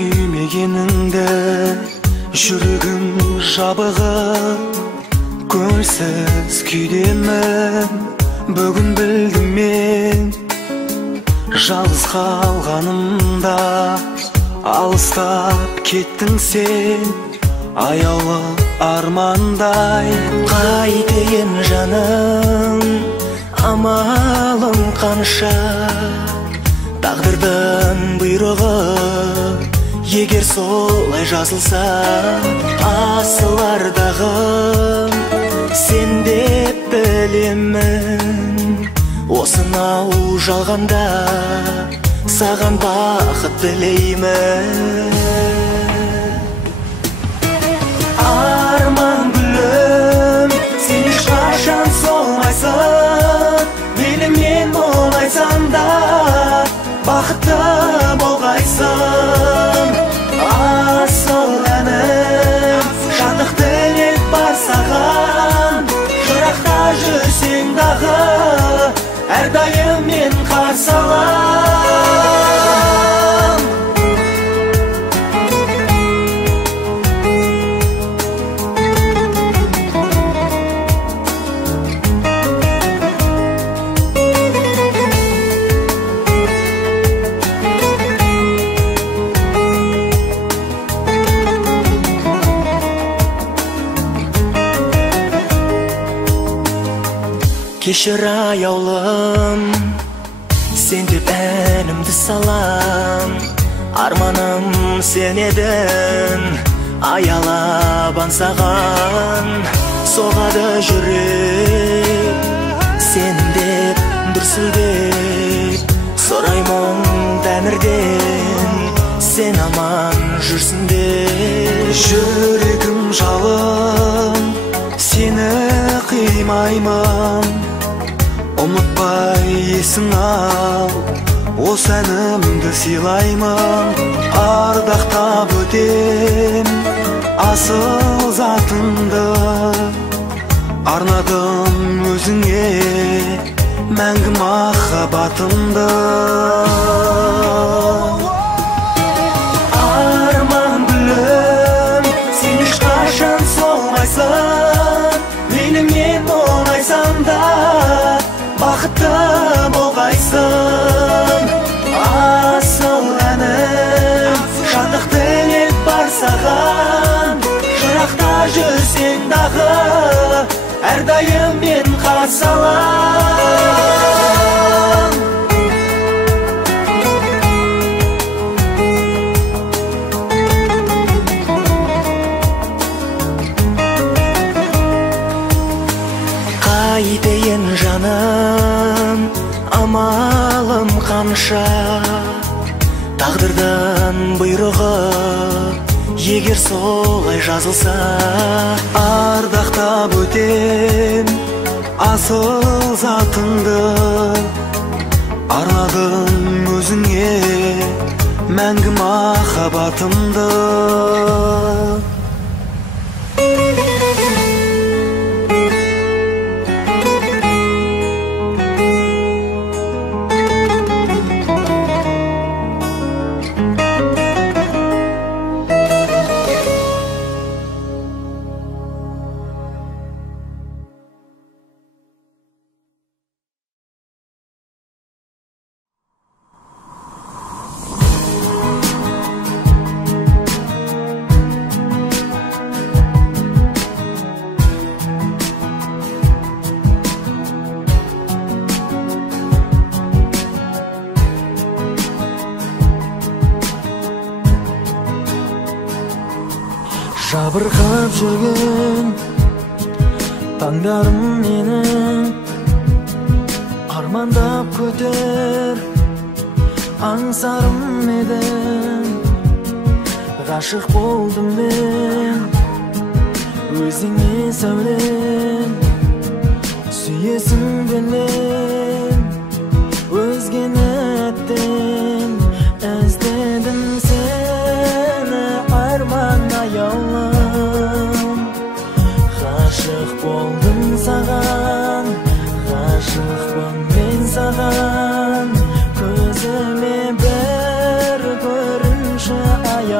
сүймегеніңді жүрегім жабығып көңілсіз күйдемін. Бүгін білдім мен жалғыз қалғанымда, алыстап кеттің сен аяулы армандай. Қайтейін жаным, амалым қанша, тағдырдың бұйрығы егер солай жазылса, асылардағым сен деп білемін. Осынау жалғанда саған бақыт тілеймін. Арман гүлім, сен ешқашан солмайсың, менімен болмайсам да бақытты болғайсың. Асыл әнім, шаттық тілек бар саған, жырақта жүрсең дағы әрдайым мен қарсы алам. Кешір аяулым, сен деп әнімді салам. Арманым сен едің, аялап аңсаған. Соғады жүрек, сен деп дүрсілдеп. Сұраймын тәңірден, сен аман жүрсін деп. Жүрегім жалын, сені қимаймын. Ұмытпай есің ал, осы әнімді сыйлаймын. Ардақтап өтем асыл затыңды, арнадым өзіңе мәңгі махаббатымды. Арман гүлім, сен ешқашан солмайсың, менімен болмайсам да бақытты болғайсың. Асыл әнім, шаттық тілек бар саған, жырақта жүрсең дағы әрдайым мен қарсы алам. Қайтейін жаным, амалым қанша, тағдырдың бұйрығы егер солай жазылса, ардақтап өтем асыл затыңды, арнадым өзіңе мәңгі махаббатымды. Жабырқап жүрген таңдарым менің, армандап көтер аңсарым едің. Ғашық болдым мен өзіңе сәулем, сүйесің білем өзгені әттен. Іздедім сені арман аяулым, ғашық болдым саған, ғашықпын мен саған. Көзіме бір көрінші аяулым,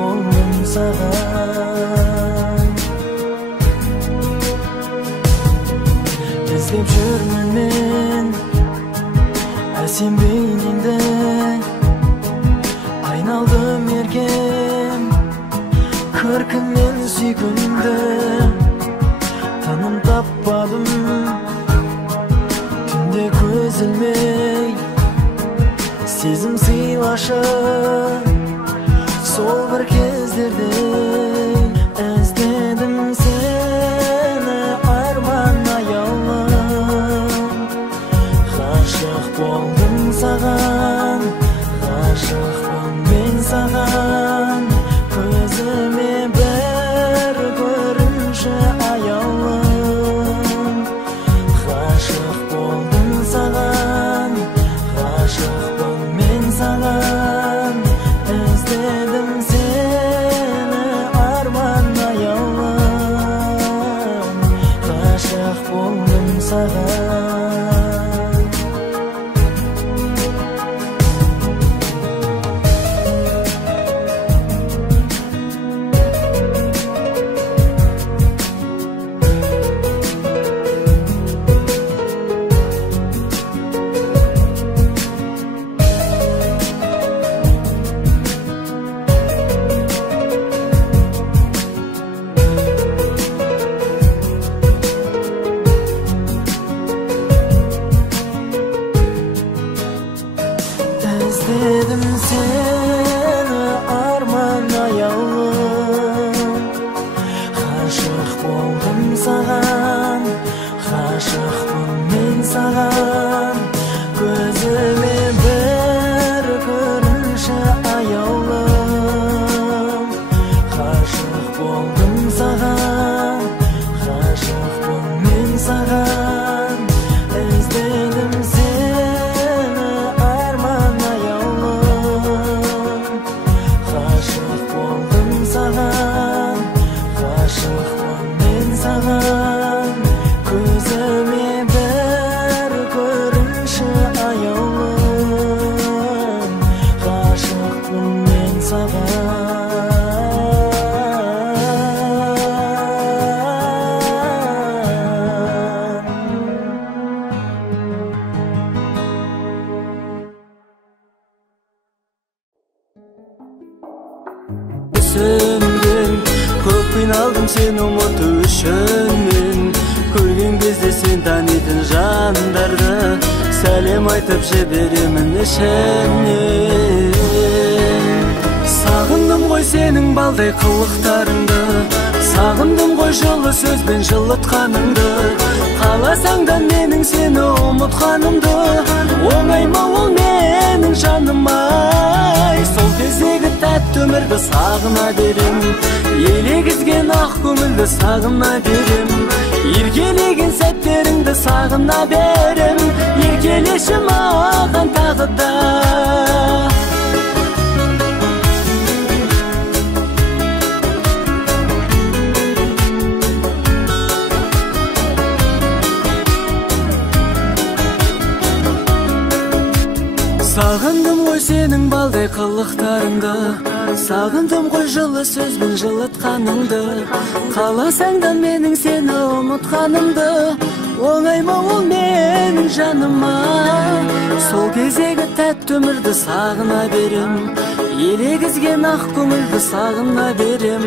болдым саған. Іздеп жүрмін мен әсем бейнеңді, айналдым еркем көркіңнен сүйкімді. Тыным таппадым түнде көз ілмей, сезім сыйлашы сол бір кездерде. Іздедім сені арман аяулым, ғашық болдым саған, ғашықпын мен саған. Көзіме бір көрінші аяулым, ғашық болдым саған, ғашықпын мен саған. Іздедім сені арман аяулым, ғашық болдым саған. Іздедім сені арман аяулым, ғашық болдым саған, ғашықпын мен саған. Көзіме бір көрінші аяулым, ғашық болдым саған, ғашықпын мен саған. Іздедім сені арман аяулым, ғашық болдым саған, ғашықпын мен саған. Көзіме бір көрінші аяулым, ғашықпын мен саған. Түсінген көп қиналдым сені ұмыту үшін мен. Көрген кезде сен танитын жандарды сәлем айтып жіберемін ішінен. Сағындым ғой сенің балдай қылықтарыңды, сағындым ғой жылы сөзбен жылытқаныңды. Қаласаң да менің сені ұмытқанымды, оңай ма ол менің жаным-ай. Сол кездегі тәтті өмірді сағына берем, елегізген ақ көңілді сағына берем. Еркелеген сәттеріңді сағына берем, еркелеші маған тағы да. Сағындым ғой сенің балдай қылықтарыңды, сағындым ғой жылы сөзбен жылытқаныңды. Қаласаң да менің сені ұмытқанымды, оңай ма ол менің жаныма. Сол кездегі тәтті өмірді сағына берем, елегізген ақ көңілді сағына берем.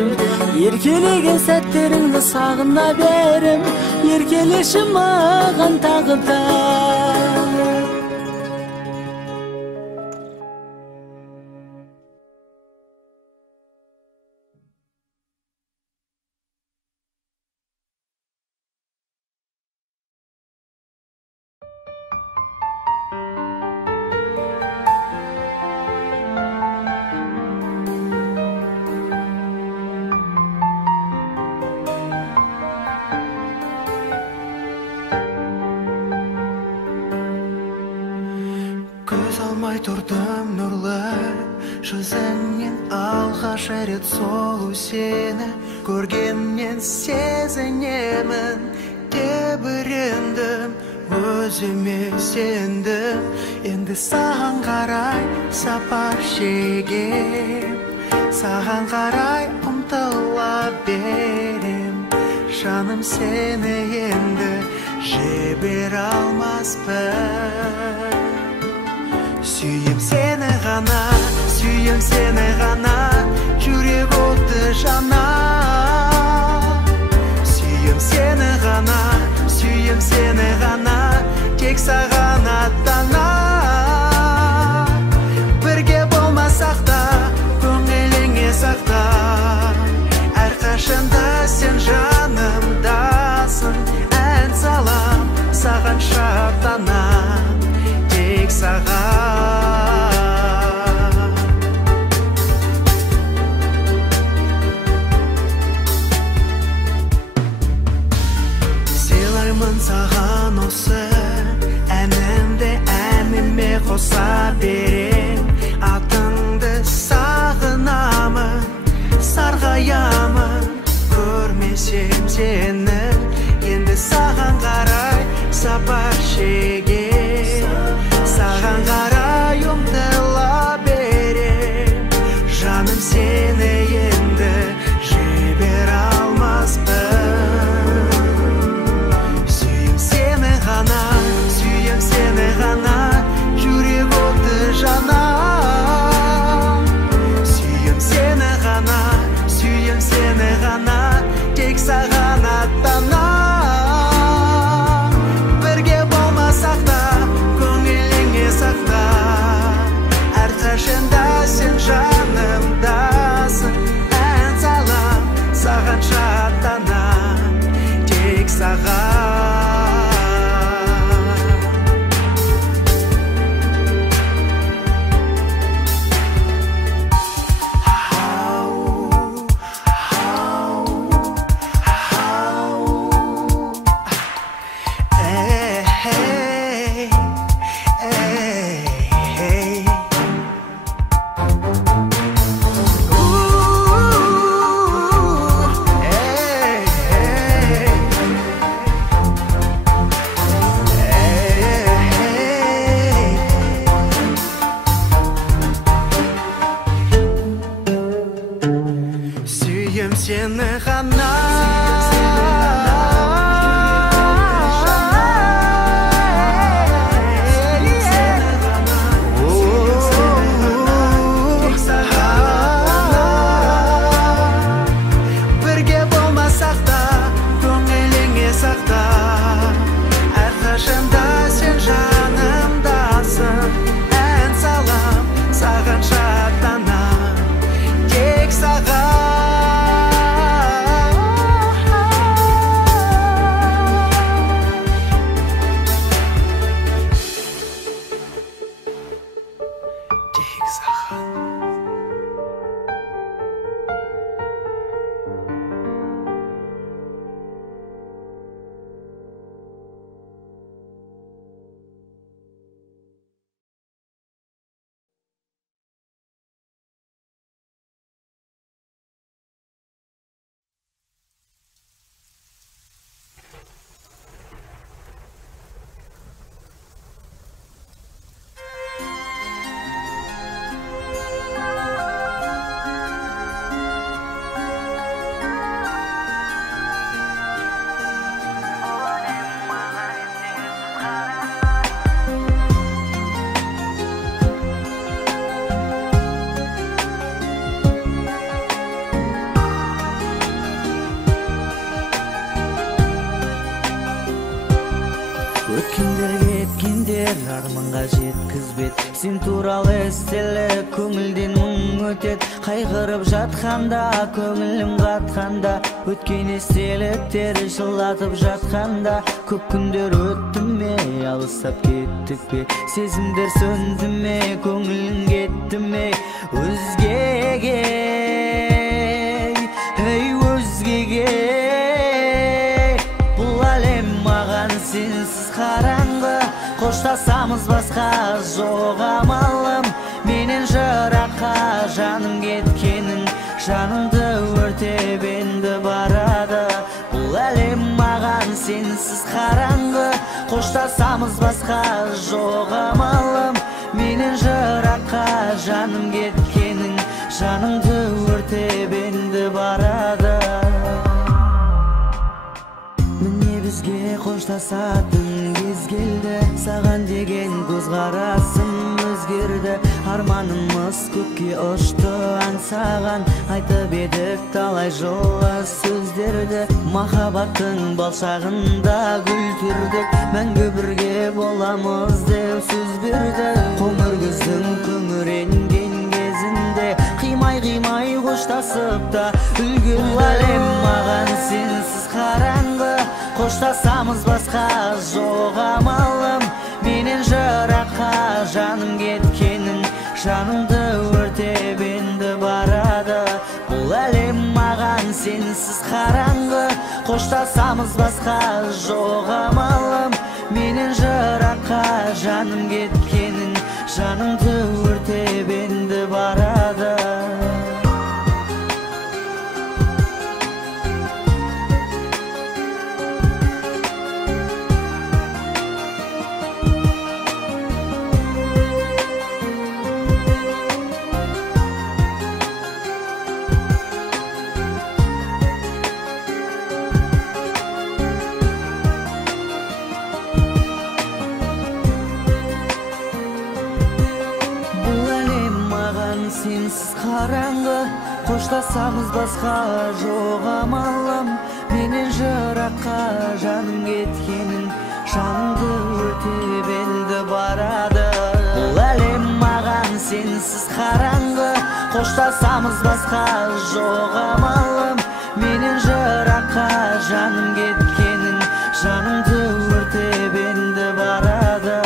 Еркелеген сәттеріңді сағына берем, еркелеші маған тағы да. Тұрдым нұрлы жүзіңнен алғаш рет солу сені көргеннен сезінемін. Тебірендім, өзіме сендім, енді саған қарай сапар шегем. саған қарай ұмтыла берем. Жаным, сені енді жібере алмаспын. Сүйем сені ғана, сүйем сені ғана, жүрек оты жана. Сүйем сені ғана, сүйем сені ғана, тек саған аттана. Бірге болмасақ та, көңіліңе сақта, әрқашанда сен жанымдасың. Ән салам, саған шаттанам, тек саған. Сыйлаймын саған осы әнімді, әніме қоса берем. Атыңды сағынамын, сарғаямын, көрмесем сені. Енді саған қарай сапар шегем, саған қарай ұмтыла берем. Жаным, сені енді жібере алмаспын. Сүйем сені ғана, сүйем сені ғана, жүрек оты жана. Сүйем сені ғана, сүйем сені ғана, тек саған аттана. Бірге болмасақ та, көңіліңе сақта, әрқашанда сен жанымдасың. Ән салам, саған шаттанам, тек саған. Сүйем сені ғана, бірге болмасақ та, көңіліңе сақта, әрқашанда сен жанымдасың. Ән салам, саған шаттанам, тек саған. Тек саған. Өткендер кеткендер арманға жеткізбет. Сен туралы естелі көңілден мұң өтет. Қайғырып жатқанда, көңілім қатқанда, өткен естеліктер жылатып жатқанда. Көп күндер өтті ме, алыстап кеттік пе, сезімдер сөнді ме, көңілің кетті ме өзгеге, ей өзгеге. Бұл әлем маған сенсіз қараңғы, қоштасамыз басқа жоқ амалым. Менен жыраққа жаным кеткенін, жанымды өртеп енді барады. Бұл әлем маған сенсіз қараңғы, қоштасамыз басқа жоқ амалым. Менен жыраққа жаным кеткенін, жанымды коштасатын кез келди, саган деген көз карасым өзгерди. Арманымыз көкке учту аңсаган, айтып едик талай жылы сөздерди. Махаббаттың балшагында күлтүрдүк, мәңгі бірге боламыз деп сөз берди. Коңыр көздүң күңүренген кезинде кыймай коштасып да үлгүрдү. Бул әлем маған сенсиз караңгы, коштасамыз басқа жок амалым. Менен жыракка жаным кеткенин, жанымды өртеп энди барады. Бул әлем маған сенсиз караңгы, коштасамыз басқа жок амалым. Менен жыракка жаным кеткенин, жанымды өртеп энди барады. Сенсиз караңгы, коштасамыз басқа жок амалым. Менен жыракка жаным кеткенин, жанымды өртеп энди барады. Бул әлем маған сенсиз караңгы, коштасамыз басқа жок амалым. Менен жыракка жаным кеткенин, жанымды өртеп энди барады.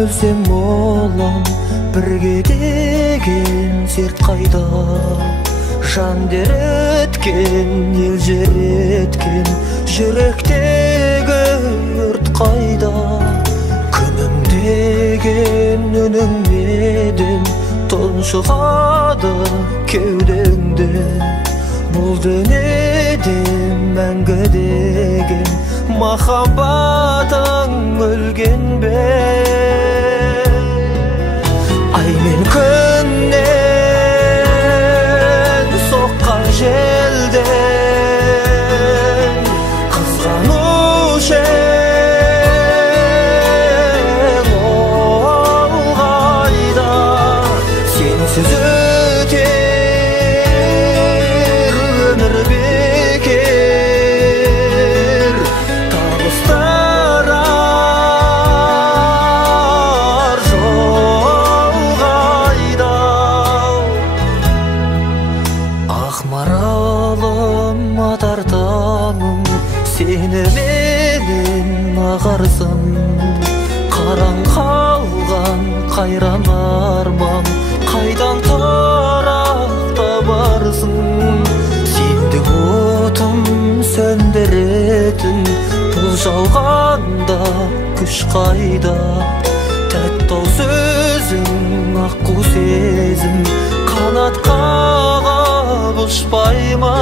Өлсем олам, бірге деген серт қайда? Жан дереткен, ел жереткен, жүректегі өрт қайда? Күнім деген үніңнеден тұншығады кеудеңде. Бұл дүниеде мәңгі деген махаббатың өлген бе? Ай мен күннен соққан желден қызғанушы ең, ол қайда? Сенсіз өтер өмір бекер, табыстарар жол қайда? Ақ маралым, атар таңым, сені менен ағарсың. Қараң қалған қайран арман, қайдан тарақта барсың? Сендік отым сөндіретін, бұл жалғанда күш қайда? Тәтті сөзің, аққу сезім, қанат қағып ұшпай ма?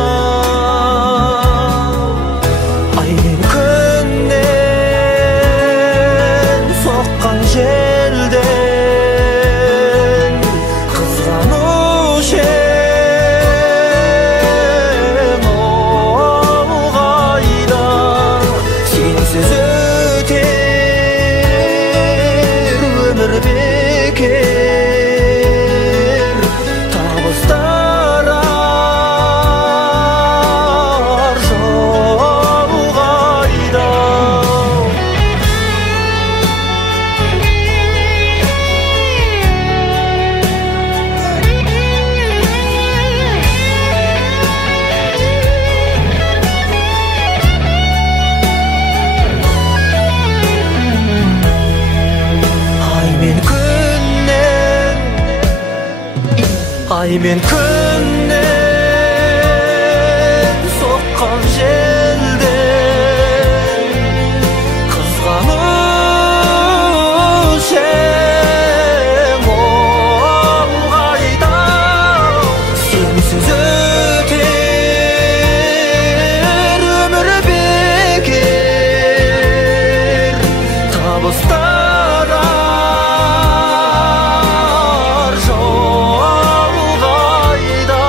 Ay men künden sokkan jelden kızganuş hem olgayda sensiz öter ömür beker tabustar arar jolgayda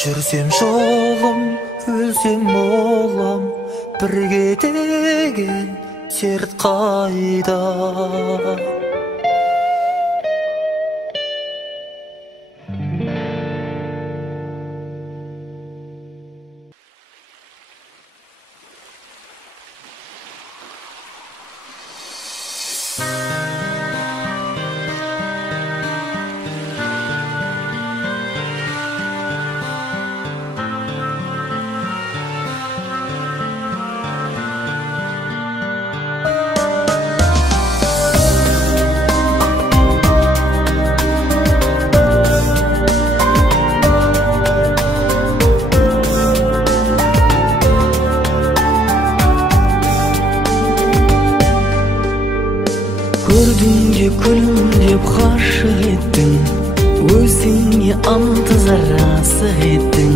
Жүрсем жолым, өлсем молам, бірге деген серт қайда. Gördüğünce gülüm деп ғашық еттің, өзіңе антызарасы еттің.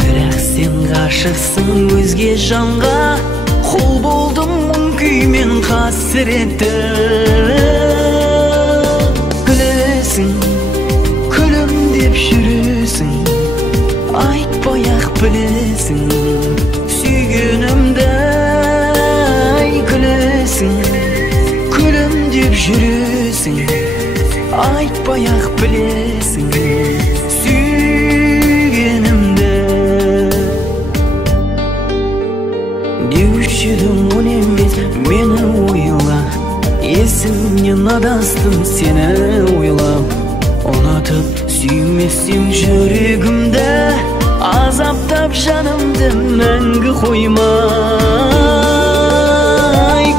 Бірақ сен ғашықсың өзге жанға, құл болдым мұң күй мен қасіретті. Күлесің, күлім деп жүресің, айтпай-ақ білесің сүйгенімді. Күлесің, күлім деп жүресің, айтпай-ақ білесің сүйгенімді. Деуші едің он емес мені ойла, есімнен адастым сені ойлап. Ұнатып сүймесең жүрегімді, азаптап жанымды мәңгі қоймай.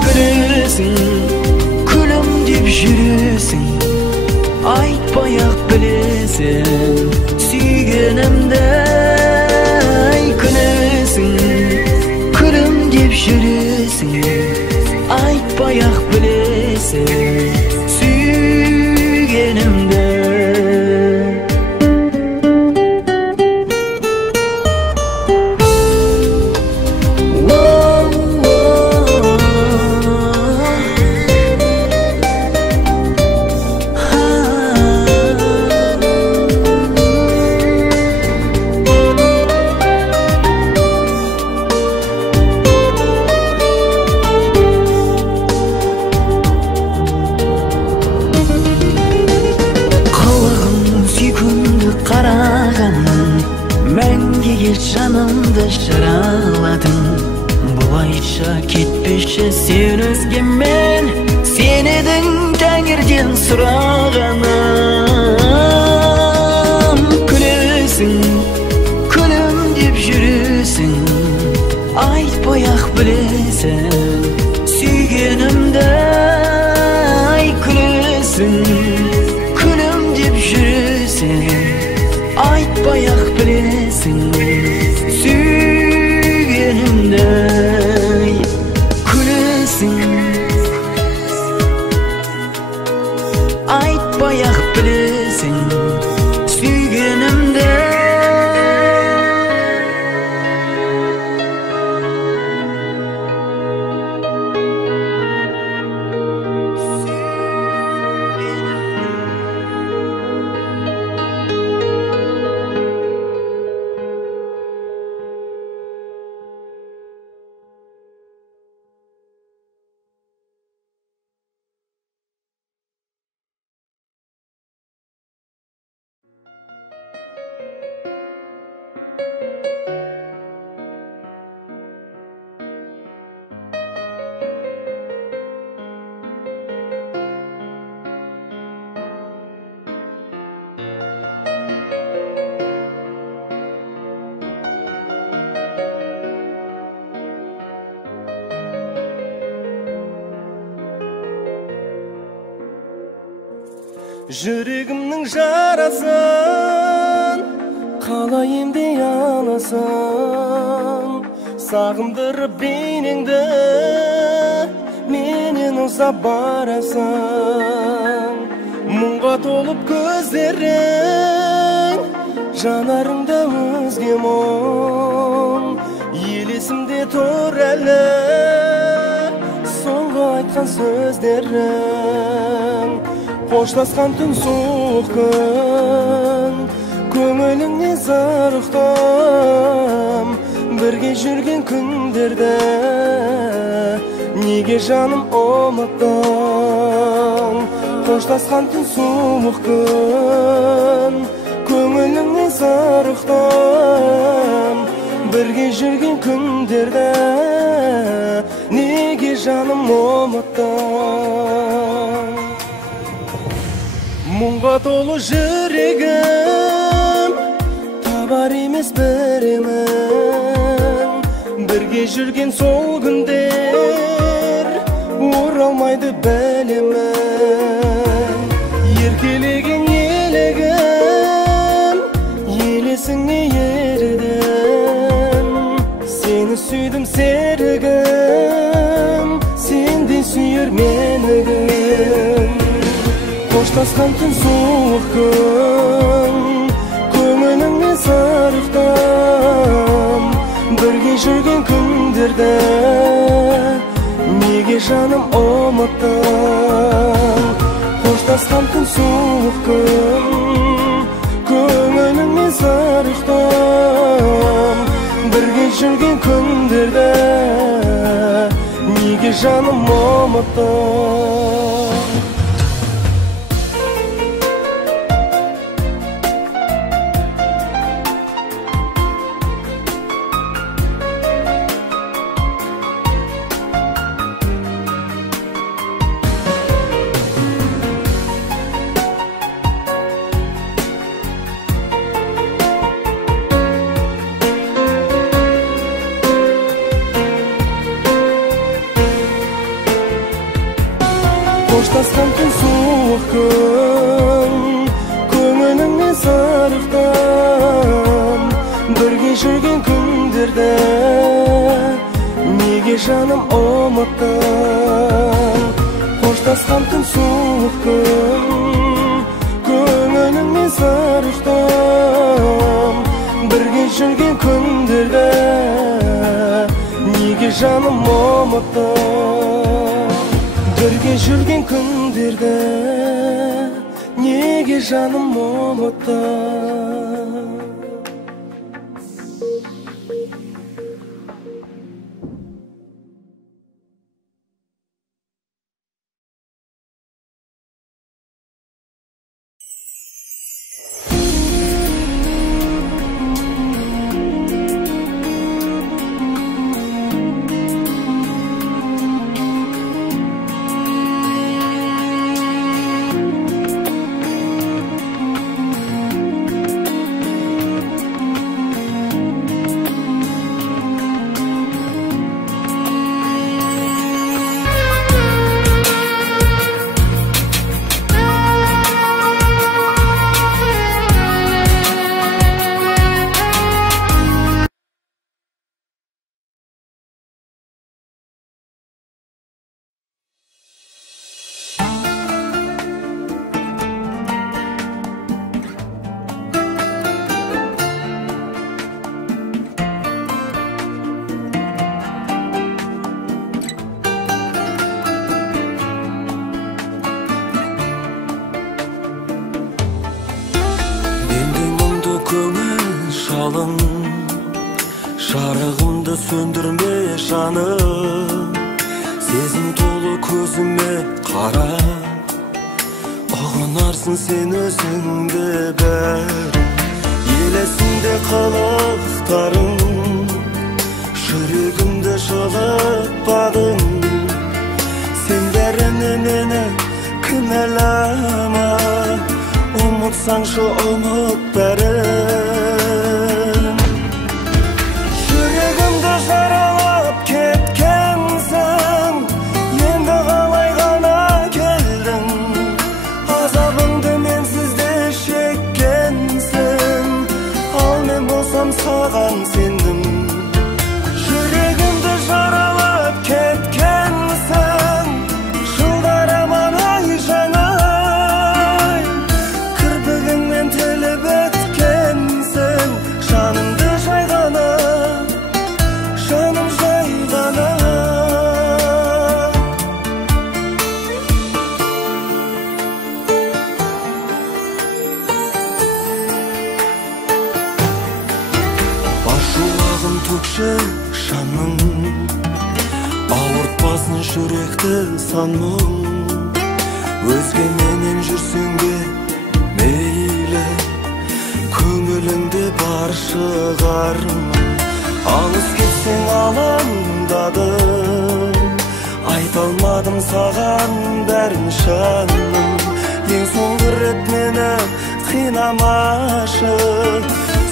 Күлесің, күлім деп жүресің, айтпай-ақ білесің сүйгенімді. Күлесің, күлім деп жүресің, айтпай-ақ білесің сүйгенімді. Жанымды жараладың, бұлайша кетпеші сен өзгемен. Сен едің тәңірден сұрағаным. Күлесің, күлім деп жүресің, айтпай-ақ білесің сүйгенімді. Күлесің, күлім деп жүресің, айтпай-ақ білесің сүйгенімді. Күлесің, айтпай-ақ білесің сүйгенімді. Жүрегімнің жарасын қалай емдей аласың? Сағындырып бейнеңді менен ұзап барасың. Мұңға толып көздерің, жанарыңда өзге мұң. Елесімде тұр әлі соңғы айтқан сөздерің. Қоштасқан түн суық күн, көңіліңе зарықтым. Бірге жүрген күндерді неге жаным ұмыттың? Қоштасқан түн суық күн, көңіліңе зарықтым. Бірге жүрген күндерді неге жаным ұмыттың? Мұңға толы жүрегім табар емес біремін. Бірге жүрген сол күндер оралмайды білемін. Еркелеген елігім елесіңе ерідім. Сені сүйдім серігім, сендей сүйер менігім. Қоштасқан түн суық күн, көңіліңе зарықтым. Бірге жүрген күндерді неге жаным ұмыттың? Қоштасқан түн суық күн, көңіліңе зарықтым. Бірге жүрген күндерді неге жаным ұмыттың? Қоштасқан түн суық күн, көңіліңе зарықтым. Бірге жүрген күндерді неге жаным ұмыттың? Қоштасқан түн суық күн, көңіліңе зарықтым. Бірге жүрген күндерді неге жаным ұмыттың? Бірге жүрген күндерді неге жаным ұмыттың? Жарығымды сөндірме жаным, сезім толы көзіме қара. Ұғынарсың сен өзіңді бәрін, елесінде қылықтарың. Жүрегімді жылытпадың, сен бәріне мені кінәлама. Ұмытсаңшы ұмыт бәрін. Жүрегімді жаралап кеткенсің, енді қалай ғана келдің? Азабыңды sanmam Özge menen жүрсеңге мейлі Көңіліңде бар шығарым Алыс кетсең алаңдадым Айта алмадым саған бәрін шаным Ең соңғы рет мені қинамашы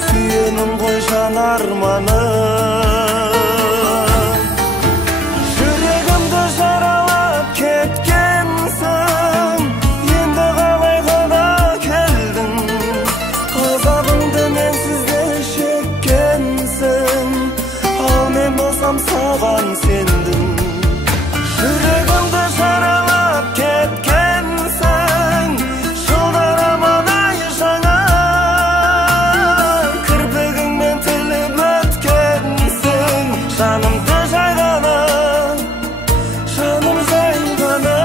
Сүйемін ғой жанарманым Жүрегімді жаралап кеткенсің Енді қалай ғана келдің Азабыңды менсіз де шеккенсің Ал мен болсам саған сендім Жүрегімді жаралап кеткенсің Жылдар аман ай жаңа Кірпігіңмен тіліп өткенсің Жанымды жайғана Жаным жайғана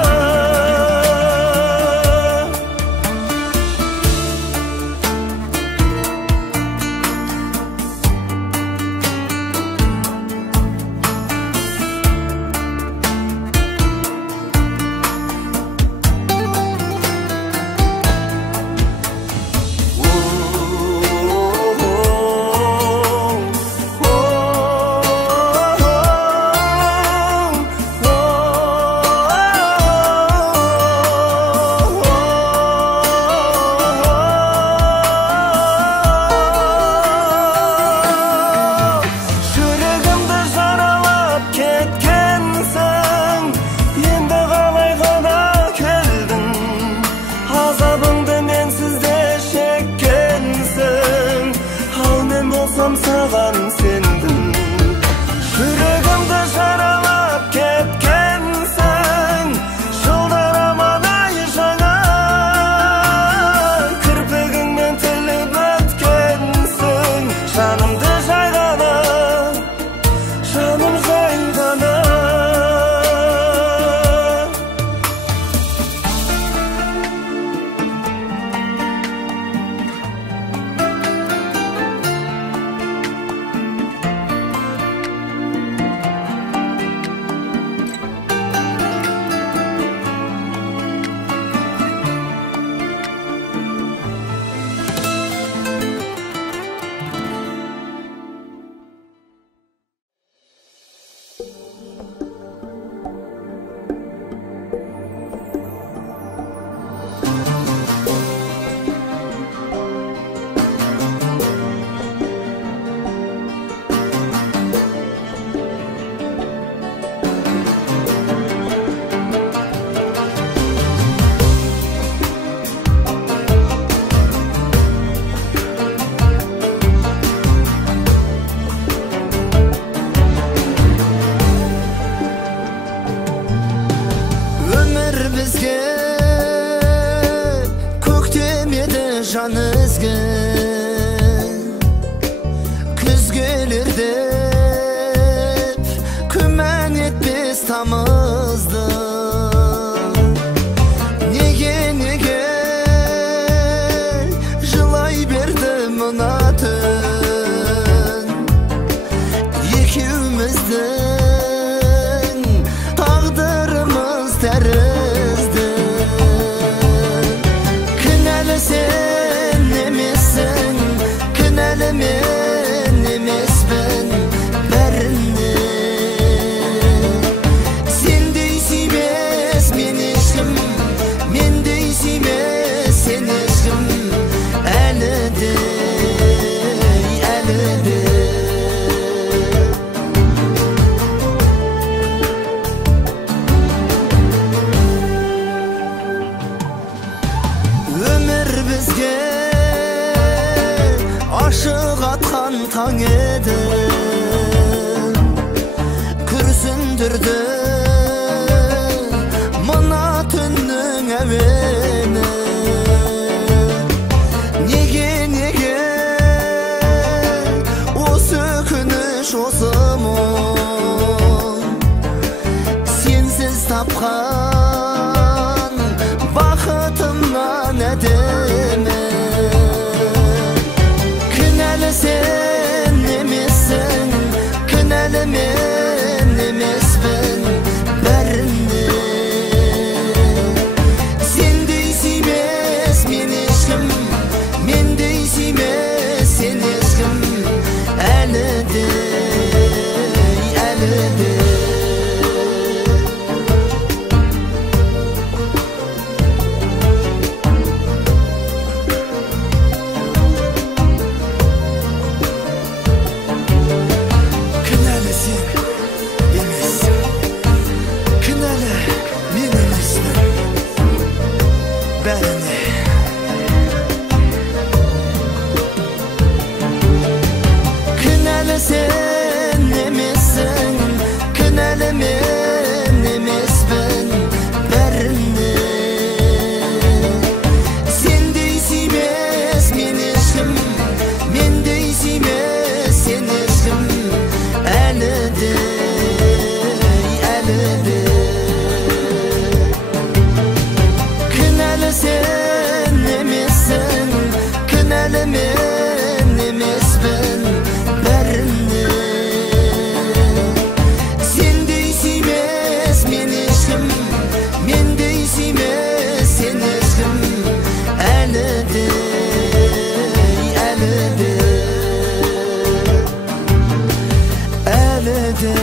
Саған сендім Жүрегімді жаралап кеткенсің Жылдар аман ай жаңа Кірпігіңмен тіліп өткенсің Жанымды жайғана Жаным жайғана Жан ізген күз келер деп күмән етпес тамызды неге жылай берді мына түн екеуміздің тағдырымыз тәрізді кінәлі сен емессің кінәлі мен емеспін бәріне сендей сүймес мен ешкім мендей сүймес сен ешкім әлі де өмір бізге ашық атқан таң еді күрсіндірді мына түннің әуені неге осы күніш осы мұң сенсіз тапқан бақытымнан әдемі кінәлі сен емессің кінәлі мен емеспін бәріне bärini. Kınəli sen emissin, kınəli men emisbin bärini. Sen deysimes men eşkim, men deysimes sen eşkim. Əlidi, əlidi. Kınəli sen emissin, kınəli men emisbin bärini. Sen deysimes men eşkim, men deysimes sen eşkim. Əlidi, əlidi. Əlidi,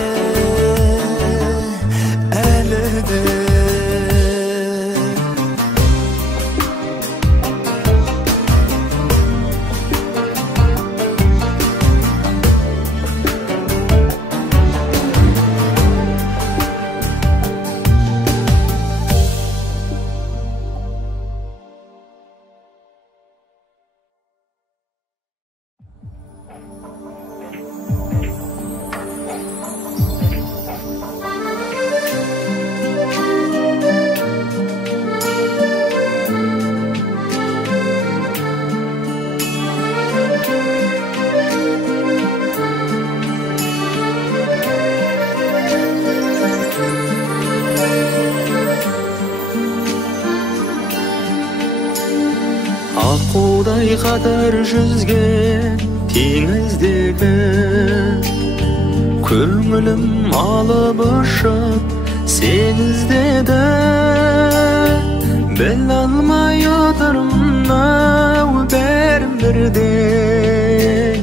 əlidi. Аққудай қатар жүзген теңіздегі көңілім алып ұшып сен іздеді. Біле алмай отырмын ау бәрін бірдей.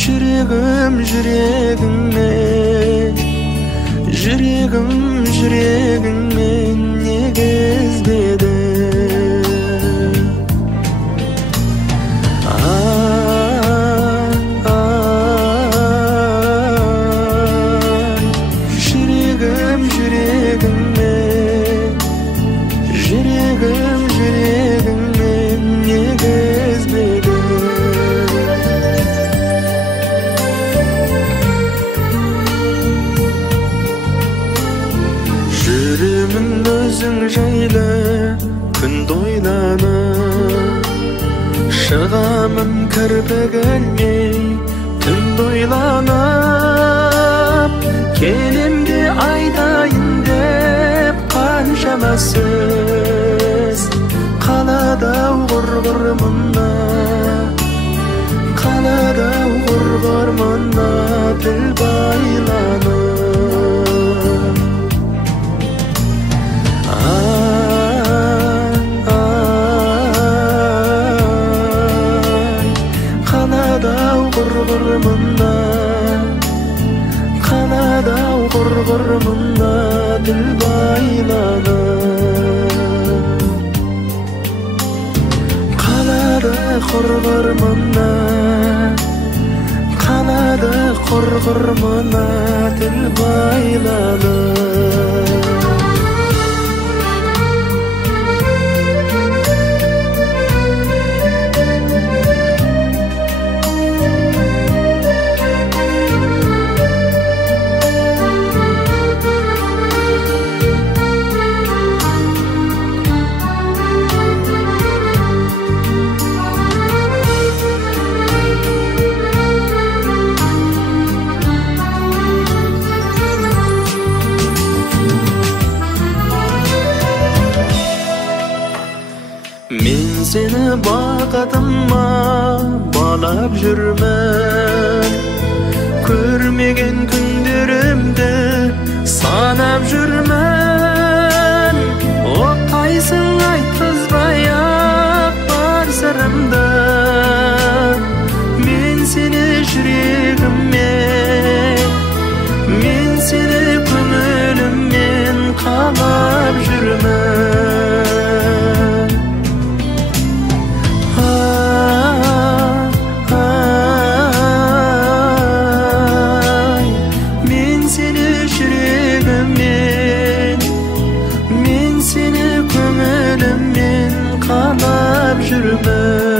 Жүрегім жүрегіңе, жүрегім жүрегіңмен неге іздеді. Шығамын кірпігіңе түн дойланып, келем де айтайын деп қаншама сөз. Қалады-ау құрғыр мұна, қалады-ау құрғыр мұна тіл байланып. Құрғырмына, қалады-ау құрғырмына тіл байланып. Қалады құрғырмына, қалады құрғырмына тіл байланып. Мен сені бақытыма балап жүрмін, көрмеген күндерімді санап жүрмін. Оқтайсың айтқызбай-ақ бар сырымды, мен сені жүрегіммен, мен сені көңіліммен қалап жүрмін. Мен сені жүрегіммен süylep жүрмін